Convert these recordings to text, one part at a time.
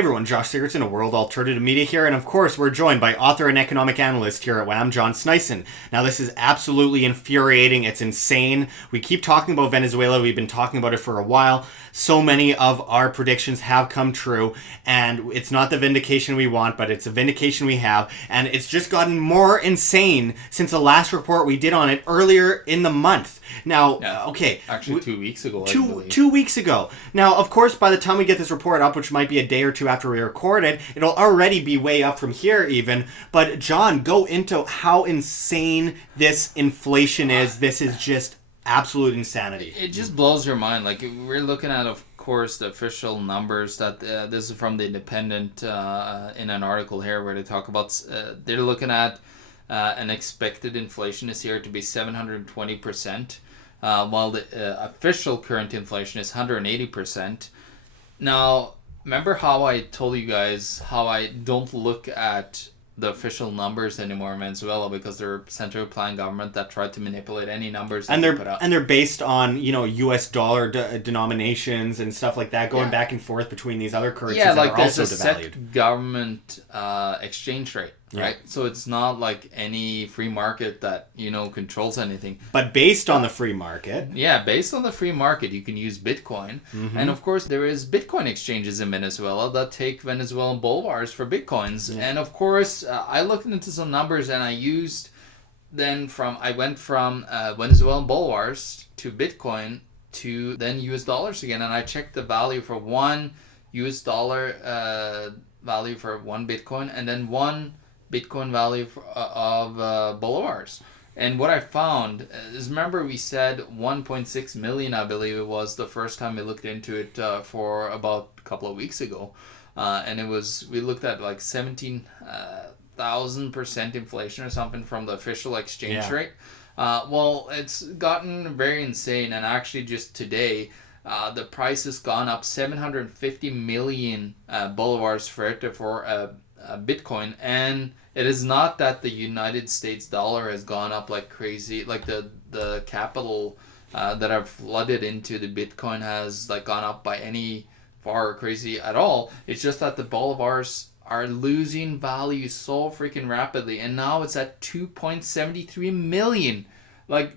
everyone, Josh Sigurdson, a World Alternative Media here, and of course we're joined by author and economic analyst here at WAM, John Sneisen. Now this is absolutely infuriating, it's insane. We keep talking about Venezuela, we've been talking about it for a while. So many of our predictions have come true, and it's not the vindication we want, but it's a vindication we have, and it's just gotten more insane since the last report we did on it earlier in the month. Now, okay. Actually 2 weeks ago, I believe. 2 weeks ago. Now, of course, by the time we get this report up, which might be a day or two after we record it, it'll already be way up from here even. But, John, go into how insane this inflation is. This is just absolute insanity. It just blows your mind. Like, we're looking at, of course, the official numbers that this is from the Independent in an article here where they talk about they're looking at an expected inflation this year to be 720%, while the official current inflation is 180%. Now, remember how I told you guys how I don't look at the official numbers anymore in Venezuela because they're central planned government that tried to manipulate any numbers that they put out. And they're based on, US dollar denominations and stuff like that, going back and forth between these other currencies that are also devalued. Set government exchange rate, right? So it's not like any free market that, controls anything. But based on the free market. Yeah, based on the free market, you can use Bitcoin. Mm-hmm. And of course, there is Bitcoin exchanges in Venezuela that take Venezuelan bolivars for Bitcoins. Yeah. And of course, I looked into some numbers and I went from Venezuelan bolivars to Bitcoin to then US dollars again. And I checked the value for one US dollar value for one Bitcoin and then one Bitcoin value of bolivars. And what I found is, remember we said 1.6 million, I believe it was the first time we looked into it for about a couple of weeks ago. And we looked at like 17,000% inflation or something from the official exchange rate. Well, it's gotten very insane. And actually just today, the price has gone up 750 million bolivars for a Bitcoin. And it is not that the United States dollar has gone up like crazy, like the capital that have flooded into the Bitcoin has like gone up by any far crazy at all. It's just that the bolivars are losing value so freaking rapidly, and now it's at 2.73 million. Like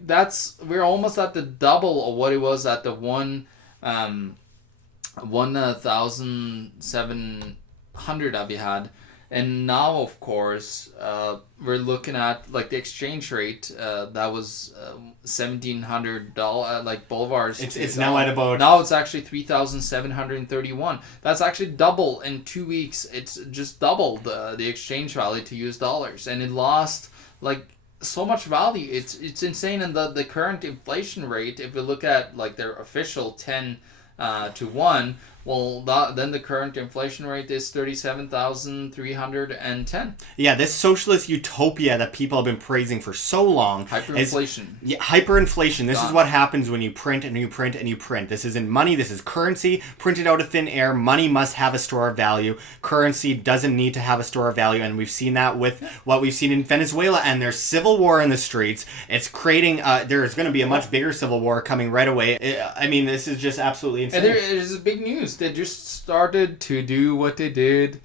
we're almost at the double of what it was at the 1,700 that we had. And now, of course, we're looking at like the exchange rate that was $1,700 like bolivars. It's now at about. Now it's actually 3,731. That's actually double in 2 weeks. It's just doubled the exchange value to US dollars, and it lost like so much value. It's insane. And the current inflation rate, if we look at like their official 10 to 1. Well, then the current inflation rate is 37,310. Yeah, this socialist utopia that people have been praising for so long. Hyperinflation. Hyperinflation. This is what happens when you print and you print and you print. This isn't money. This is currency printed out of thin air. Money must have a store of value. Currency doesn't need to have a store of value. And we've seen that with what we've seen in Venezuela. And there's civil war in the streets. It's creating... there's going to be a much bigger civil war coming right away. This is just absolutely insane. And there is big news. They just started to do what they did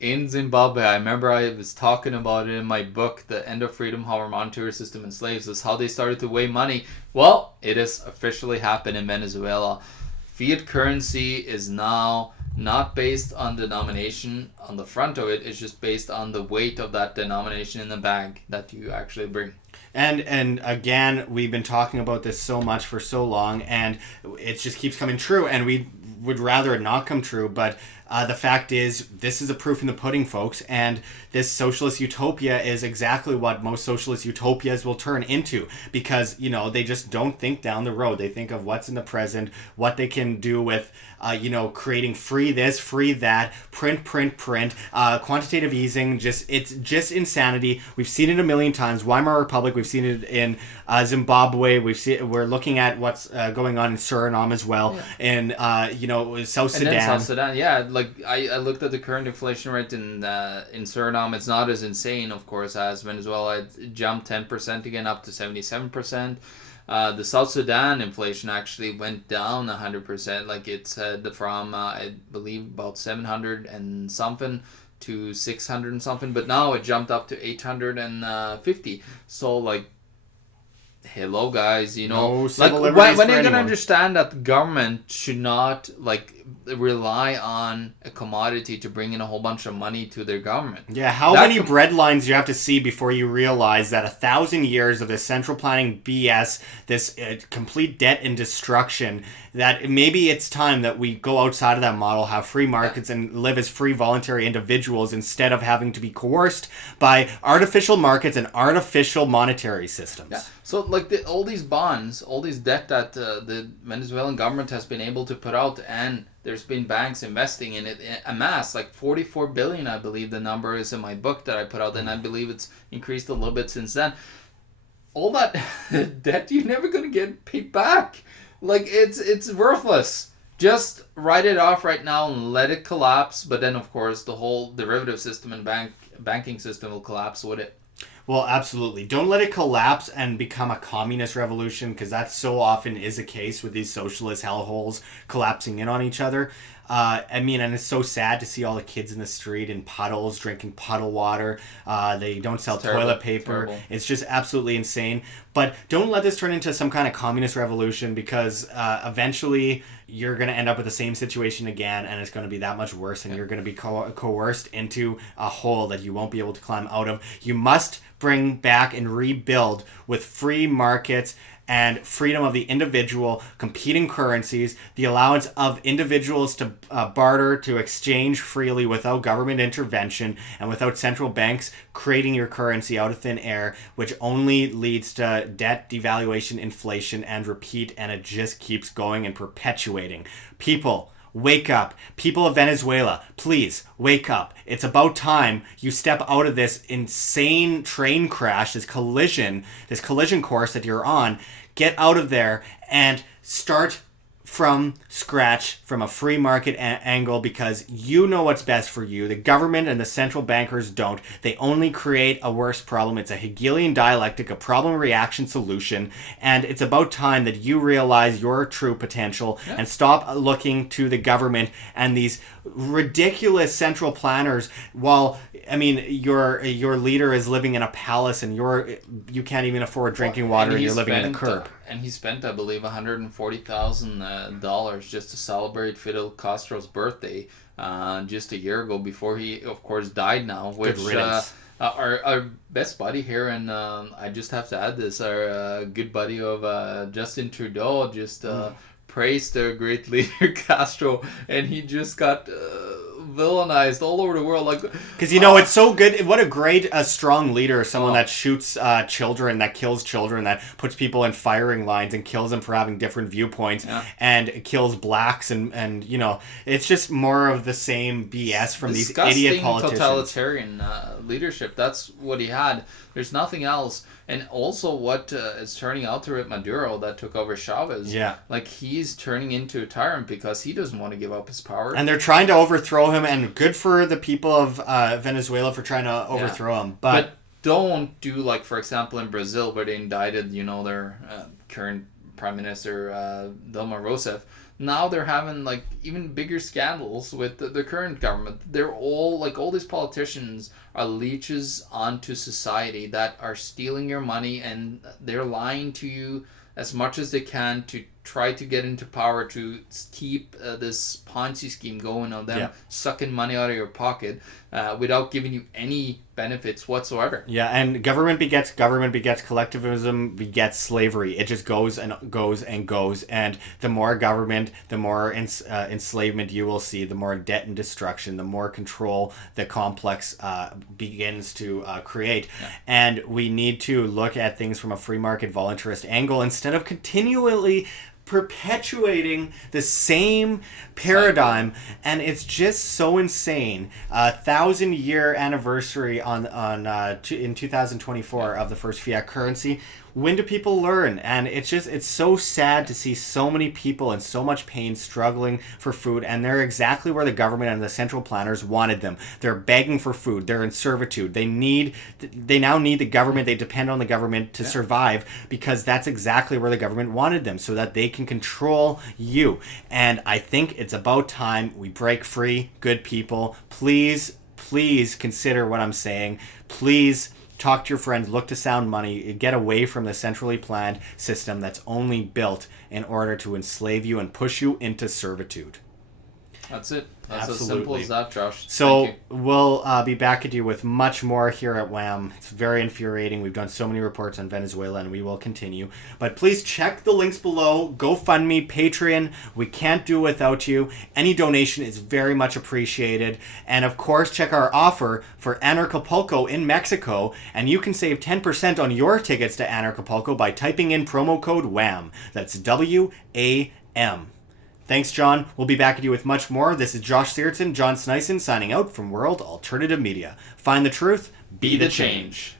in Zimbabwe. I remember I was talking about it in my book, The End of Freedom, How Our Monetary System Enslaves Us, how they started to weigh money. Well, it has officially happened in Venezuela. Fiat currency is now not based on denomination on the front of it. It's just based on the weight of that denomination in the bag that you actually bring. And again, we've been talking about this so much for so long, and it just keeps coming true, and we would rather it not come true, but the fact is, this is a proof in the pudding, folks, and this socialist utopia is exactly what most socialist utopias will turn into, because, they just don't think down the road. They think of what's in the present, what they can do with, creating free this, free that, print, quantitative easing, it's just insanity. We've seen it a million times. Weimar Republic, we've seen it in Zimbabwe, we're looking at what's going on in Suriname as well, in, South Sudan. And then South Sudan, yeah, like I looked at the current inflation rate in Suriname. It's not as insane, of course, as Venezuela. It jumped 10% again, up to 77%. The South Sudan inflation actually went down 100%. Like it said from I believe about 700 and something to 600 and something, but now it jumped up to 850. So like, hello guys, you know, No like civil when liberties are for you gonna anyone. understand that the government should not like rely on a commodity to bring in a whole bunch of money to their government? Yeah, how That many bread lines do you have to see before you realize that 1,000 years of this central planning BS, this complete debt and destruction, that maybe it's time that we go outside of that model, have free markets, and live as free voluntary individuals instead of having to be coerced by artificial markets and artificial monetary systems. Yeah. So like all these bonds, all these debt that the Venezuelan government has been able to put out, and there's been banks investing in it en masse, like 44 billion, I believe the number is in my book that I put out, and I believe it's increased a little bit since then. All that debt, you're never gonna get paid back. Like it's worthless. Just write it off right now and let it collapse. But then of course the whole derivative system and banking system will collapse with it. Well, absolutely. Don't let it collapse and become a communist revolution, because that so often is the case with these socialist hellholes collapsing in on each other. I mean, and it's so sad to see all the kids in the street in puddles drinking puddle water. They don't sell toilet paper. Terrible. It's just absolutely insane. But don't let this turn into some kind of communist revolution, because eventually you're going to end up with the same situation again, and it's going to be that much worse, and you're going to be coerced into a hole that you won't be able to climb out of. You must bring back and rebuild with free markets and freedom of the individual, competing currencies, the allowance of individuals to barter, to exchange freely without government intervention and without central banks creating your currency out of thin air, which only leads to debt, devaluation, inflation, and repeat, and it just keeps going and perpetuating. People, wake up. People of Venezuela, please wake up. It's about time you step out of this insane train crash, this collision course that you're on. Get out of there and start from scratch, from a free market angle, because you know what's best for you. The government and the central bankers don't. They only create a worse problem. It's a Hegelian dialectic, a problem-reaction solution, and it's about time that you realize your true potential and stop looking to the government and these ridiculous central planners. While I mean, your leader is living in a palace, and you can't even afford drinking water, and you're living in the curb. And he spent, I believe, $140,000 just to celebrate Fidel Castro's birthday just a year ago, before he, of course, died now. Which our best buddy here, and I just have to add this, our good buddy of Justin Trudeau just praised the great leader Castro, and he just got villainized all over the world, like, because it's so good. What a great strong leader, someone that shoots children, that kills children, that puts people in firing lines and kills them for having different viewpoints, and kills blacks, and it's just more of the same BS from these idiot politicians. Totalitarian leadership. That's what he had. There's nothing else. And also what is turning out to it, Maduro, that took over Chavez. Yeah. Like, he's turning into a tyrant because he doesn't want to give up his power. And they're trying to overthrow him, and good for the people of Venezuela for trying to overthrow him. But don't do, like, for example, in Brazil, where they indicted, their current prime minister, Dilma Rousseff. Now they're having, like, even bigger scandals with the current government. They're all, like, all these politicians are leeches onto society that are stealing your money, and they're lying to you as much as they can to try to get into power, to keep this Ponzi scheme going on them, sucking money out of your pocket without giving you any benefits whatsoever. Yeah, and government begets collectivism begets slavery. It just goes and goes and goes, and the more government, the more enslavement you will see, the more debt and destruction, the more control the complex begins to create. Yeah. And we need to look at things from a free market voluntarist angle instead of continually perpetuating the same paradigm, and it's just so insane. 1,000-year anniversary in 2024 of the first fiat currency. when do people learn? And it's so sad to see so many people in so much pain struggling for food, and they're exactly where the government and the central planners wanted them. They're begging for food. They're in servitude. They now need the government. They depend on the government to survive, because that's exactly where the government wanted them, so that they can control you. And I think it's about time we break free, good people. Please consider what I'm saying. Please talk to your friends, look to sound money, get away from the centrally planned system that's only built in order to enslave you and push you into servitude. That's it. That's Absolutely. as simple as that, Josh. So we'll be back at you with much more here at Wham. It's very infuriating. We've done so many reports on Venezuela, and we will continue. But please check the links below. GoFundMe, Patreon. We can't do without you. Any donation is very much appreciated. And of course, check our offer for Anarchapulco in Mexico, and you can save 10% on your tickets to Anarchapulco by typing in promo code WHAM. That's WAM. Thanks, John. We'll be back at you with much more. This is Josh Sigurdson, John Sneisen, signing out from World Alternative Media. Find the truth, be the change.